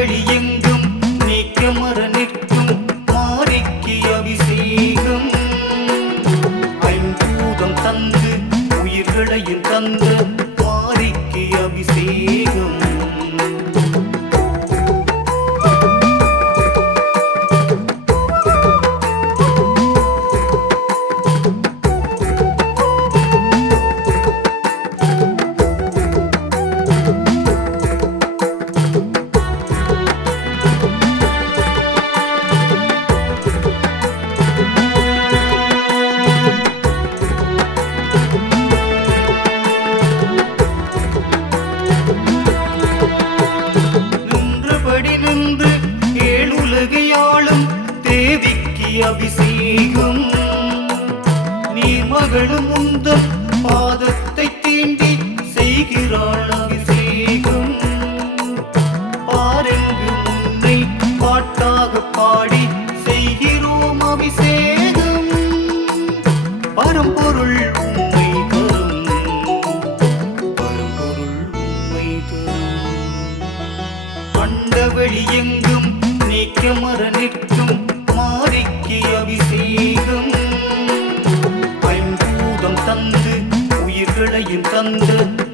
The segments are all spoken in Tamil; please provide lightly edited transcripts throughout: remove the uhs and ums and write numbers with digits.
அண்டவெளி எங்கும் நீக்கமர நிற்கும் மாரிக்கு அபிஷேகம் ஐம்பூதம் தந்து உயிர்களையும் தந்த மாரிக்கு அபிஷேகம் அபிஷேகம் நீர்மகளும் உந்தன் பாதத்தை தீண்டி செய்கிறாள் அபிஷேகம் பாரெங்கு முன்னை பாட்டாக பாடி செய்கிறோம் அபிஷேகம் பரம்பொருள் உண்மை தரும் பரம்பொருள் உண்மை தரும் அண்டவெளி எங்கும் நீக்கமர நிற்கும் மாரிக்கு அபிஷேகம் ஐம்பூதம் தந்து உயிர்களையும் தந்த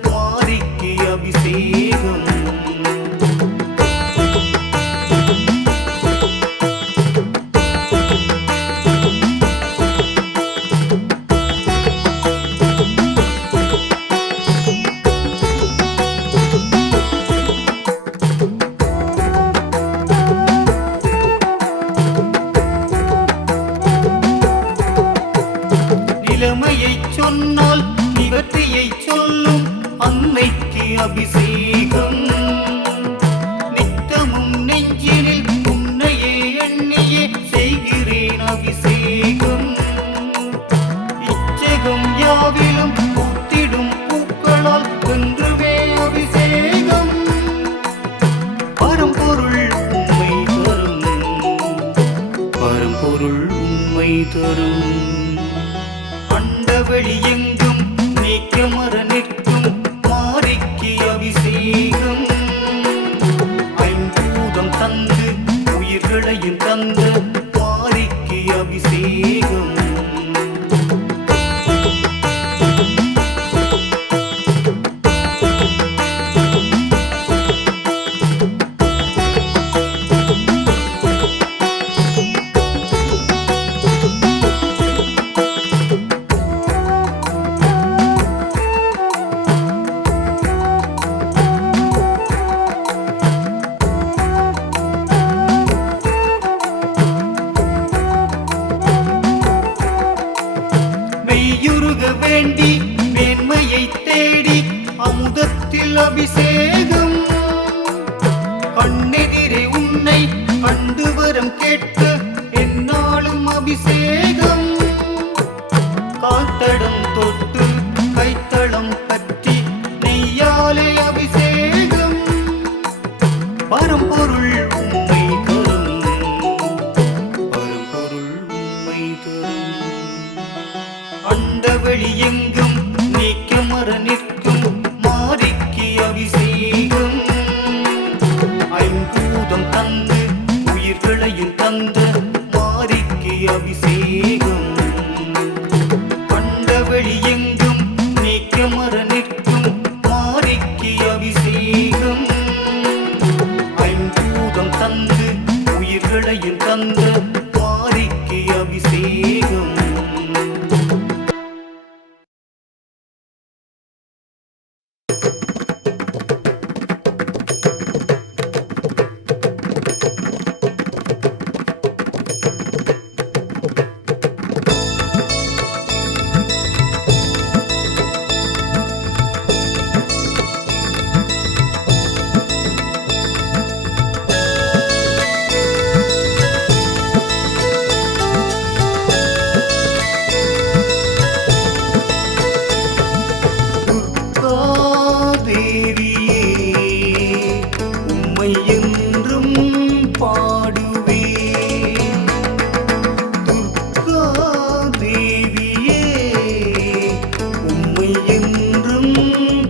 மாரிக்கு அபிஷேகம் நிலைமையை சொன்னால் நிவர்த்தியை சொல்லும் அன்னைக்கு அபிஷேகம் நித்தமும் நெஞ்சினில் உன்னையே எண்ணியே செய்கிறேன் அபிஷேகம் இச்சகம் யாவிலும் பூத்திடும் பூக்களால் வென்றுவே அபிஷேகம் பரம்பொருள் உண்மை தரும் பரம்பொருள் உண்மை தரும் அண்டவெளி எங்கும் நீக்கமர நிற்கும் மாரிக்கு அபிஷேகம் ஐம்பூதம் தந்து உயிர்களையும் தந்த மாரிக்கு அபிஷேகம் வேண்டி மேன்மையை தேடி அமுதத்தில் அபிஷேகம் கண்ணெதிரே உன்னை கண்டு வரம் கேட்டு என்னாலும் அபிஷேகம் கால்தடம் தொட்டு கைத்தளம் பற்றி நெய்யாலே அபிஷேகம் பரம்பொருள் உண்மை தரும் பரம்பொருள் உண்மை தரும் அண்டவெளி எங்கும் நீக்கமர நிற்கும் மாரிக்கு அபிஷேகம் ஐம்பூதம் தந்து உயிர்களையும் தந்த மாரிக்கு அபிஷேகம் அண்டவெளி எங்கும் நீக்கமர நிற்கும் மாரிக்கு அபிஷேகம் ஐம்பூதம் தந்து உயிர்களையும் தந்த மாரிக்கு அபிஷேகம்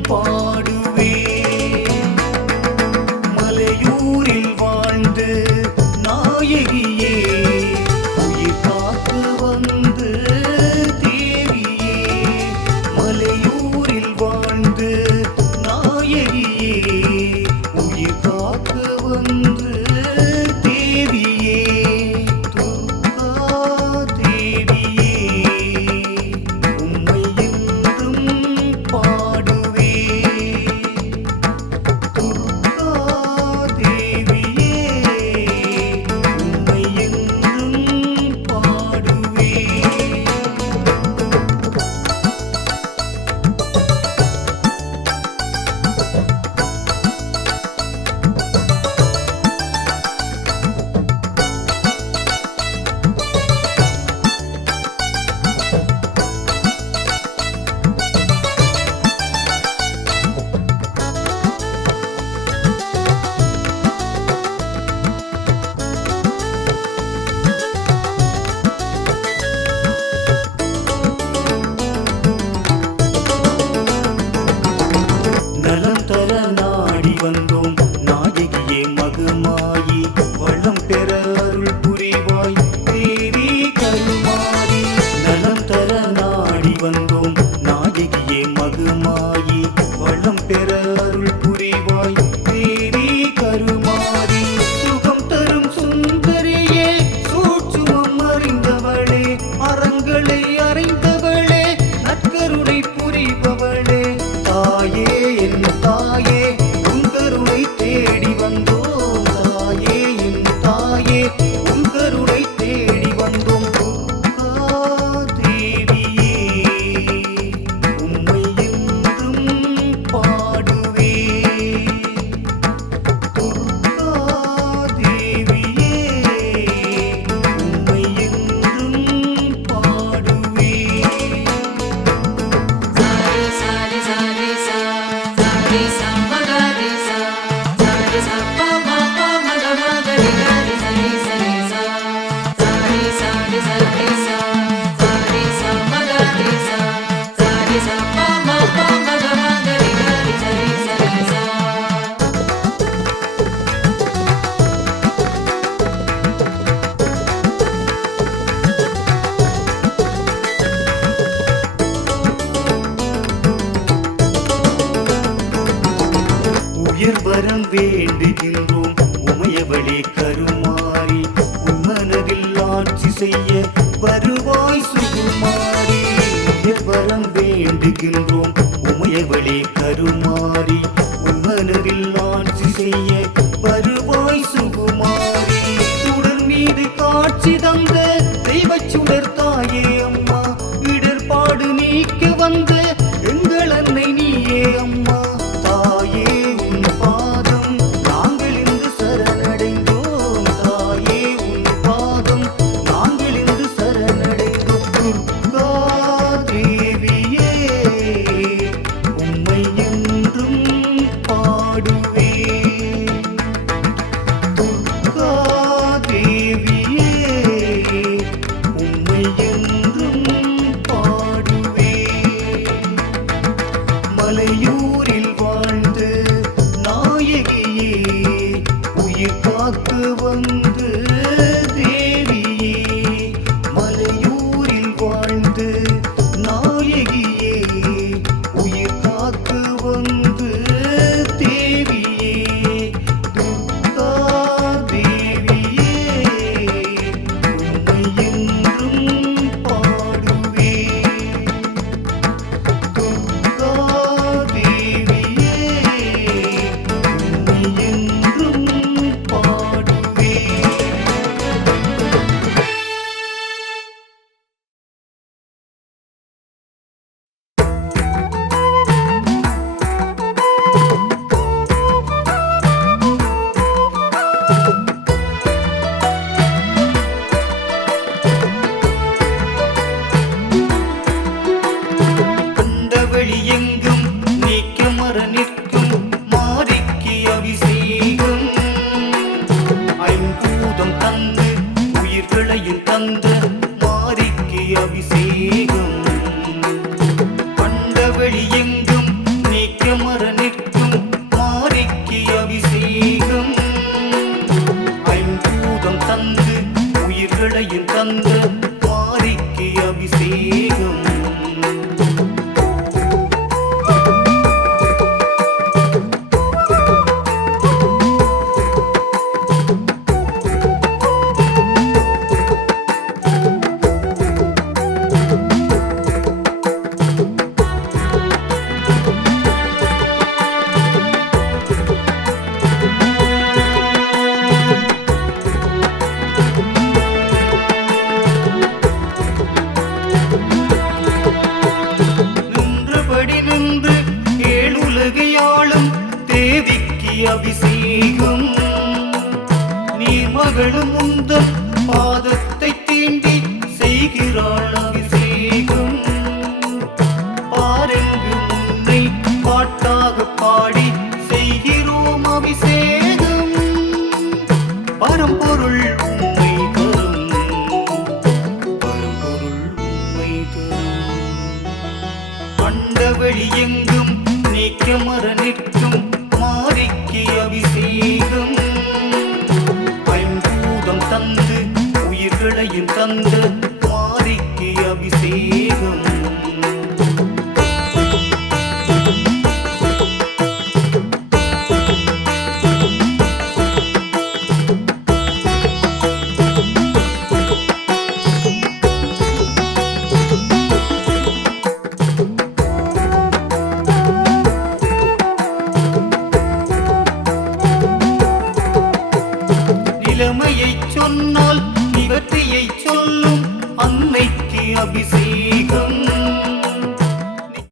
பாடுவே மலையூரில் வேண்டுகின்றோம் உமையவளே கருமாறி உன் மனதில் ஆட்சி செய்ய வருவாய் சுகுமாரி வரம் வேண்டுகின்றோம் உமையவளே கருமாறி உன் மனதில் ஆட்சி செய்ய வருவாய் சுகுமாரி சுடர் மீது காட்சி தந்த தெய்வச் சுடர் தாயே அம்மா இடர்பாடு நீக்க வந்த எங்கள் அன்னை நீயே அம்மா தாயே உன் பாதம் நாங்கள் இன்று சரணடைந்தோம் தாயே உன் பாதம் நாங்கள் இன்று சரணடைந்தோம் துர்கா தேவியே உம்மை என்றும் பாடுவேன் துர்கா தேவியே உம்மை என்றும் பாடுவேன் மலையூரில் வாழ்ந்து நாயகியே உயிர் காத்து வந்து தேவியே மலையூரில் வாழ்ந்து நாயகியே உயிர் காத்து வந்து தேவியே துர்கா தேவியே உம்மை என்றும் பாடுவேன் துர்கா தேவியே உம்மை என்றும் பாடுவேன் அண்டவெளி எங்கும் நீக்க மர நிற்கும் மாரிக்கு அபிஷேகம் ஐம்பூதம் தந்து உயிர்களையும் தந்த மாரிக்கு அபிஷேகம் அண்டவெளி எங்கும் நீக்க மர நிற்கும் மாரிக்கு அபிஷேகம் ஐம்பூதம் தந்து உயிர்களையும் தந்த மாரிக்கு அபிஷேகம் நின்றபடி நின்று ஏழுலகையாளும் தேவிக்கு அபிஷேகம் நீர்மகளும் உந்தன் பாதத்தை தீண்டி செய்கிறாள் அபிஷேகம் பாரெங்கு உன்னை பாட்டாக பாடி செய்கிறோம் அபிஷேகம் பரம்பொருள் உம்மை தரும் பரம்பொருள் உம்மை தரும் அண்டவெளி எங்கும் நீக்க மர நிற்கும் மாரிக்கு அபிஷேகம் ஐம்பூதம் தந்து உயிர்களையும் தந்த மாரிக்கு அபிஷேகம் நிலைமையை சொன்னால் நிவர்த்தியை சொல்லும் அன்னைக்கு அபிஷேகம்